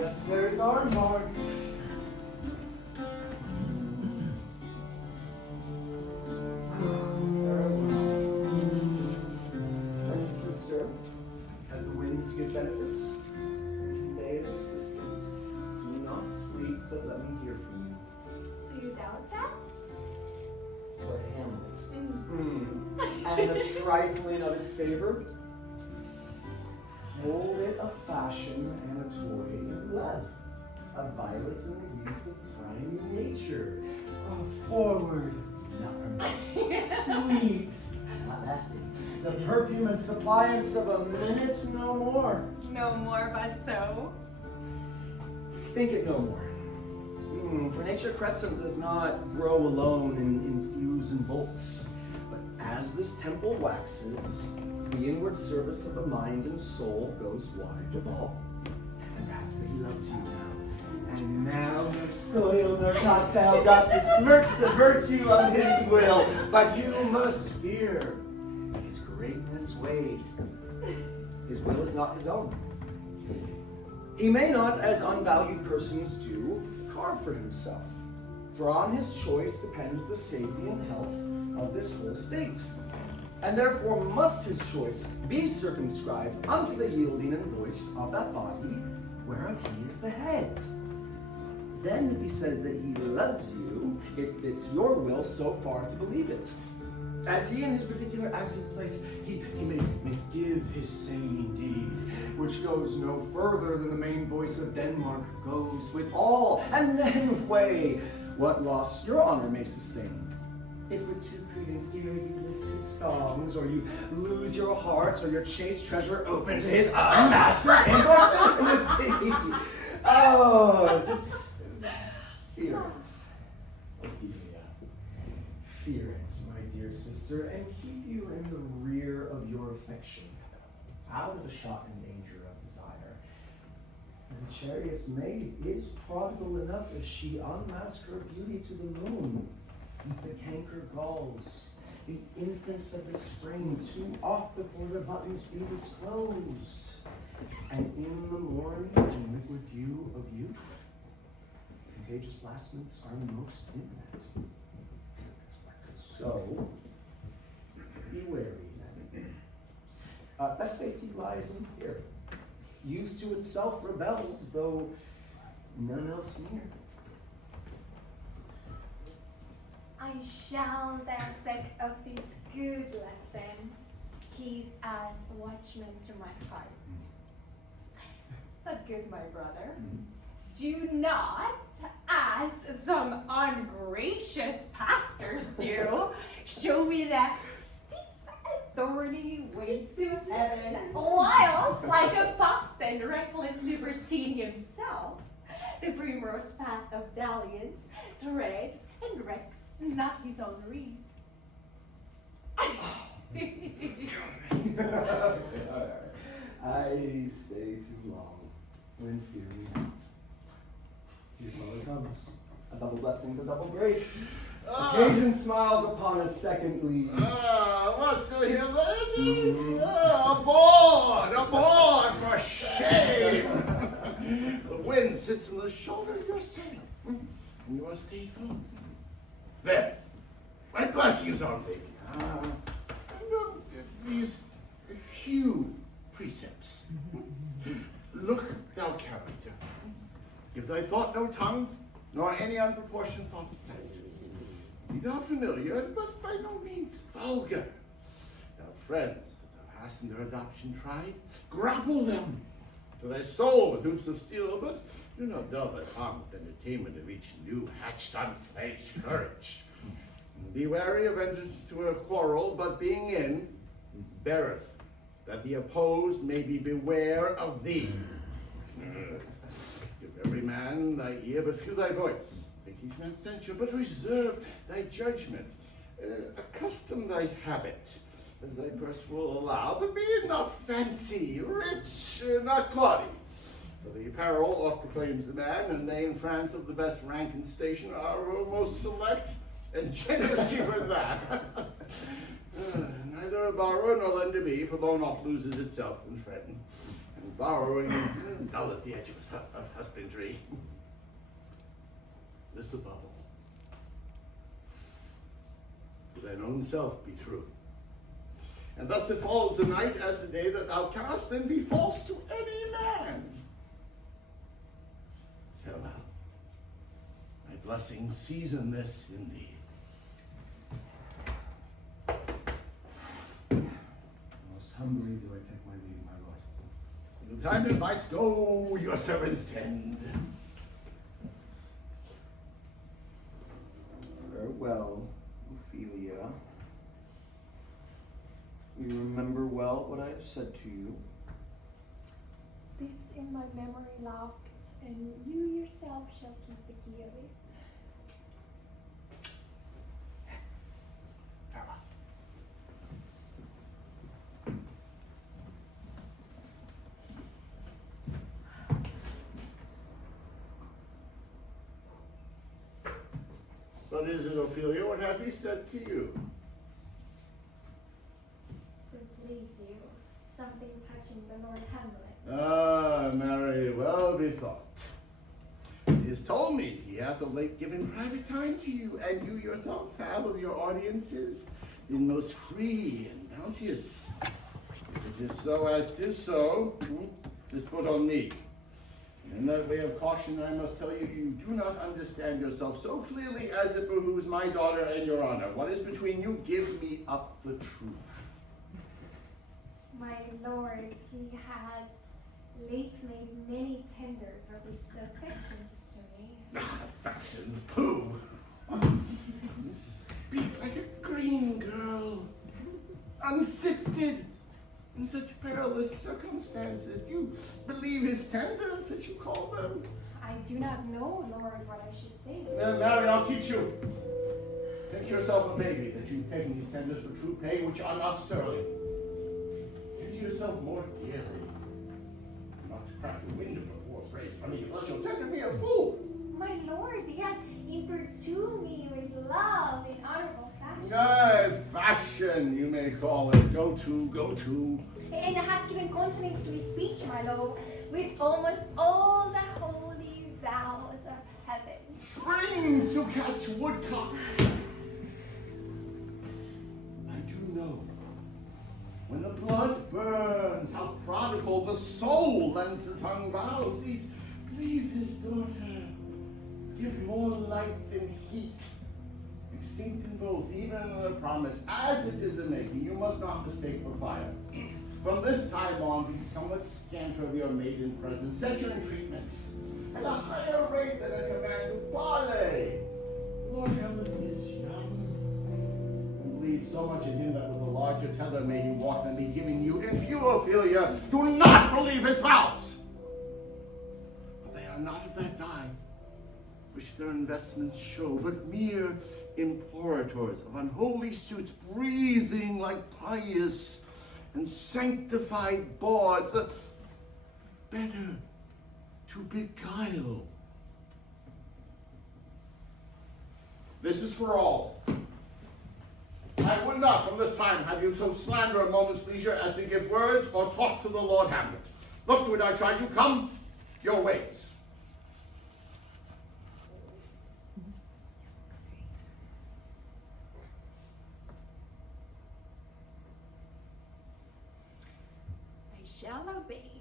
Necessaries are marked. And sister, as the winds give benefit, and convey his assistant, do not sleep, but let me hear from you. Do you doubt that? Lord Hamlet. And a trifling of his favor. Hold it a fashion and a toy in blood, a violet in the youth of prime nature. Oh, forward, not sweet, not lasting. The perfume and suppliance of a minute, no more. No more, but so. Think it no more. For nature crescent does not grow alone in thews and bolts, but as this temple waxes, the inward service of the mind and soul goes wide of all. And perhaps he loves you now. And now nor soil nor cocktail doth besmirch the virtue of his will. But you must fear his greatness weighed. His will is not his own. He may not, as unvalued persons do, carve for himself. For on his choice depends the safety and health of this whole state. And therefore must his choice be circumscribed unto the yielding and voice of that body, whereof he is the head. Then if he says that he loves you, it fits your will so far to believe it. As he in his particular active place, he may give his saying deed, which goes no further than the main voice of Denmark goes with all, and then weigh what loss your honor may sustain. If with too prudent ear you listed songs, or you lose your heart, or your chaste treasure open to his unmastered importunity. Oh, just fear it, Ophelia. Fear it, my dear sister, and keep you in the rear of your affection, out of the shot and danger of desire. The chariot's maid is prodigal enough if she unmask her beauty to the moon. The canker galls, the infants of the spring, too oft before their buttons be disclosed. And in the morn, in liquid dew of youth, contagious blasphemous are most in that. So, be wary then. Best safety lies in fear. Youth to itself rebels, though none else near. I shall the effect of this good lesson keep as watchman to my heart. But good my brother, do not, as some ungracious pastors do, show me that steep and thorny ways of heaven, whilst like a pup and reckless libertine himself, the primrose path of dalliance treads and wrecks not his own reed. I stay too long, when fear me not. Your mother comes. A double blessing's a double grace. Occasion smiles upon a second leave. What's the here, ladies? Aboard, for shame! The wind sits on the shoulder of your sail, and you must stay firm. There, my blessings on thee. These few precepts. Look, thou character, give thy thought no tongue, nor any unproportioned thought sight. Be thou familiar, but by no means vulgar. Thou friends that thou hast in their adoption tried, grapple them to thy soul with hoops of steel, but do not dull thy tongue with entertainment of each new hatched unfledged courage. Be wary of entrance to a quarrel, but being in, beareth that the opposed may be beware of thee. Give every man thy ear, but few thy voice. Make each man censure, but reserve thy judgment. Accustom thy habit, as thy purse will allow, but be it not fancy, rich, not cloddy. For the apparel oft proclaims the man, and they in France of the best rank and station are most select and generous cheaper than that. Neither a borrower nor lender be, for loan oft loses itself when threatened. and borrowing dull at the edge of husbandry. This above all, to thine own self be true. And thus it falls the night as the day that thou canst then be false to any man. Farewell. My blessing season this in thee. Most humbly do I take my leave, my lord. The time invites, go your servants tend. Farewell, Ophelia. You remember well what I have said to you. This in my memory locked, and you yourself shall keep the key of it. Farewell. What is it, Ophelia? What hath he said to you? So please you, something touching the Lord Hamlet. Ah, marry, well bethought. It is told me he hath of late given private time to you, and you yourself have of your audiences been most free and bounteous. If it is so as 'tis so, 'tis put on me. In that way of caution, I must tell you, you do not understand yourself so clearly as it behooves my daughter and your honor. What is between you, give me up the truth. My lord, he had late made many tenders of his affections to me. Affections, pooh! You speak like a green girl, unsifted in such perilous circumstances. Do you believe his tenders, as you call them? I do not know, Lord, what I should think. Mary, I'll teach you. Think yourself a baby that you've taken these tenders for true pay, which are not sterling. Think yourself more dearly. Not to crack the wind of a poor phrase from me, unless you'll tender me a fool. My lord, he had importuned me with love in honorable fashion. Aye, fashion, you may call it. Go to, go to. And I had given consonance to his speech, my lord, with almost all the holy vows of heaven. Springs to catch woodcocks. I do know. When the blood burns, how prodigal the soul lends the tongue vows. These pleases, daughter, give more light than heat. Extinct in both, even in the promise, as it is a making, you must not mistake for fire. From this time on, be somewhat scanter of your maiden presence. Set your entreatments at a higher rate than a command to parley. Lord Hamlet is young, and believe so much in him that with a larger tether may he walk than be given you. If you, Ophelia, do not believe his vows, for they are not of that dye which their investments show, but mere implorators of unholy suits, breathing like pious and sanctified bawds, the better to beguile. This is for all. I would not from this time have you so slander a moment's leisure as to give words or talk to the Lord Hamlet. Look to it, I charge you, come your ways. I shall obey.